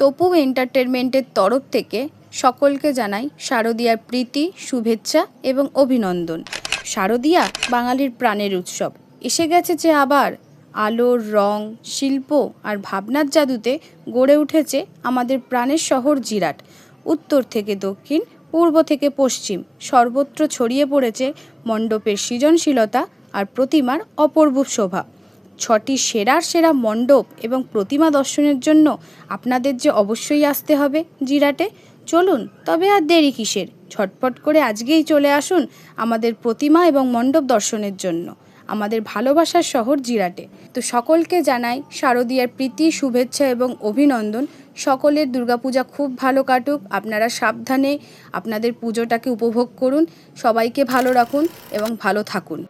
তপু এন্টারটেনমেন্টের তরফ থেকে সকলকে জানাই শারদীয়ার প্রীতি, শুভেচ্ছা এবং অভিনন্দন। শারদীয়া বাঙালির প্রাণের উৎসব। এসে গেছে যে আবার আলোর রং, শিল্প আর ভাবনার জাদুতে গড়ে উঠেছে আমাদের প্রাণের শহর জিরাট। উত্তর থেকে দক্ষিণ, পূর্ব থেকে পশ্চিম সর্বত্র ছড়িয়ে পড়েছে মণ্ডপের সৃজনশীলতা আর প্রতিমার অপূর্ব শোভা। ছটি সেরার সেরা মণ্ডপ এবং প্রতিমা দর্শনের জন্য আপনাদের যে অবশ্যই আসতে হবে জিরাটে, চলুন তবে আর দেরি কিসের? ঝটপট করে আজকেই চলে আসুন আমাদের প্রতিমা এবং মণ্ডপ দর্শনের জন্য, আমাদের ভালোবাসার শহর জিরাটে। তো সকলকে জানাই শারদীয়ার প্রীতি, শুভেচ্ছা এবং অভিনন্দন। সকলের দুর্গাপূজা খুব ভালো কাটুক, আপনারা সাবধানে আপনাদের পুজোটাকে উপভোগ করুন, সবাইকে ভালো রাখুন এবং ভালো থাকুন।